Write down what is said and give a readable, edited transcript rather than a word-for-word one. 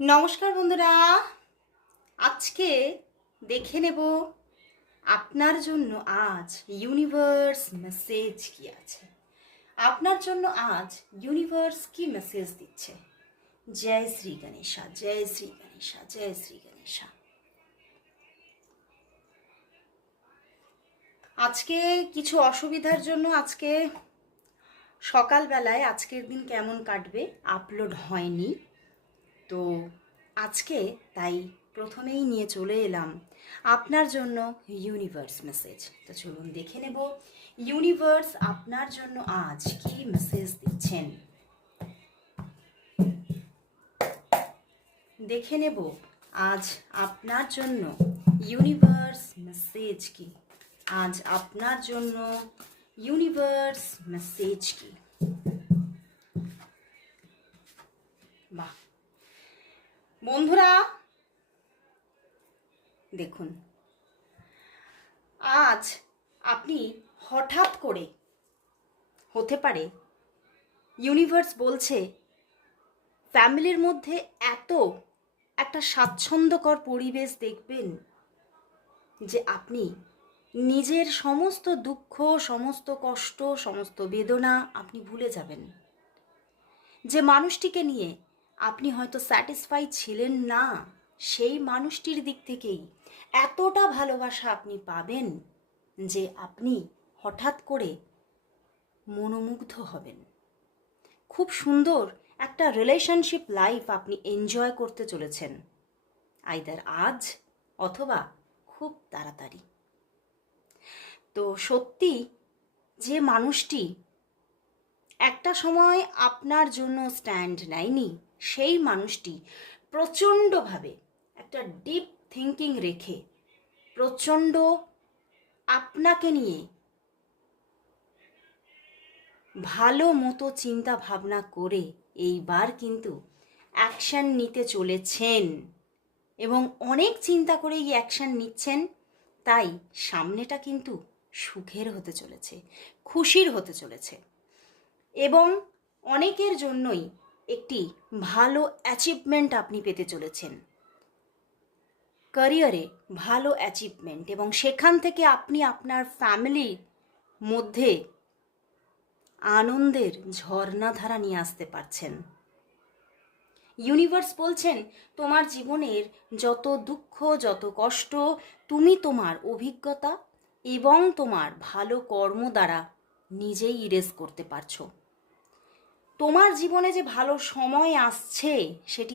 নমস্কার বন্ধুরা, আজকে দেখে নেব আপনার জন্য আজ ইউনিভার্স মেসেজ কি আছে। আপনার জন্য আজ ইউনিভার্স কি মেসেজ দিচ্ছে। জয় শ্রী গণেশা, জয় শ্রী গণেশা, জয় শ্রী গণেশা। আজকে কিছু অসুবিধার জন্য আজকে সকালবেলায় আজকের দিন কেমন কাটবে আপলোড হয়নি, তো আজকে তাই প্রথমেই নিয়ে চলে এলাম আপনার জন্য ইউনিভার্স মেসেজ। তো চলুন দেখে নেব ইউনিভার্স আপনার জন্য আজ কি মেসেজ দিচ্ছেন। দেখে নেব আজ আপনার জন্য ইউনিভার্স মেসেজ কি। আজ আপনার জন্য ইউনিভার্স মেসেজ কি। বাহ বন্ধুরা, দেখুন আজ আপনি হঠাৎ করে, হতে পারে ইউনিভার্স বলছে ফ্যামিলির মধ্যে এত একটা স্বাচ্ছন্দ্যকর পরিবেশ দেখবেন যে আপনি নিজের সমস্ত দুঃখ, সমস্ত কষ্ট, সমস্ত বেদনা আপনি ভুলে যাবেন। যে মানুষটিকে নিয়ে আপনি হয়তো স্যাটিসফাই ছিলেন না, সেই মানুষটির দিক থেকেই এতটা ভালোবাসা আপনি পাবেন যে আপনি হঠাৎ করে মনোমুগ্ধ হবেন। খুব সুন্দর একটা রিলেশনশিপ লাইফ আপনি এনজয় করতে চলেছেন, আইদার আজ অথবা খুব তাড়াতাড়ি। তো সত্যি যে মানুষটি একটা সময় আপনার জন্য স্ট্যান্ড নেয়নি, সেই মানুষটি প্রচণ্ডভাবে একটা ডিপ থিঙ্কিং রেখে, প্রচণ্ড আপনাকে নিয়ে ভালো মতো চিন্তা ভাবনা করে এইবার কিন্তু অ্যাকশান নিতে চলেছেন এবং অনেক চিন্তা করে এই অ্যাকশান নিচ্ছেন। তাই সামনেটা কিন্তু সুখের হতে চলেছে, খুশির হতে চলেছে এবং অনেকের জন্যই একটি ভালো অ্যাচিভমেন্ট আপনি পেতে চলেছেন, ক্যারিয়ারে ভালো অ্যাচিভমেন্ট, এবং সেখান থেকে আপনি আপনার ফ্যামিলির মধ্যে আনন্দের ঝর্ণাধারা নিয়ে আসতে পারছেন। ইউনিভার্স বলছেন তোমার জীবনের যত দুঃখ, যত কষ্ট তুমি তোমার অভিজ্ঞতা এবং তোমার ভালো কর্ম দ্বারা নিজেই ইরেজ করতে পারছো। তোমার জীবনে যে ভালো সময় আসছে সেটি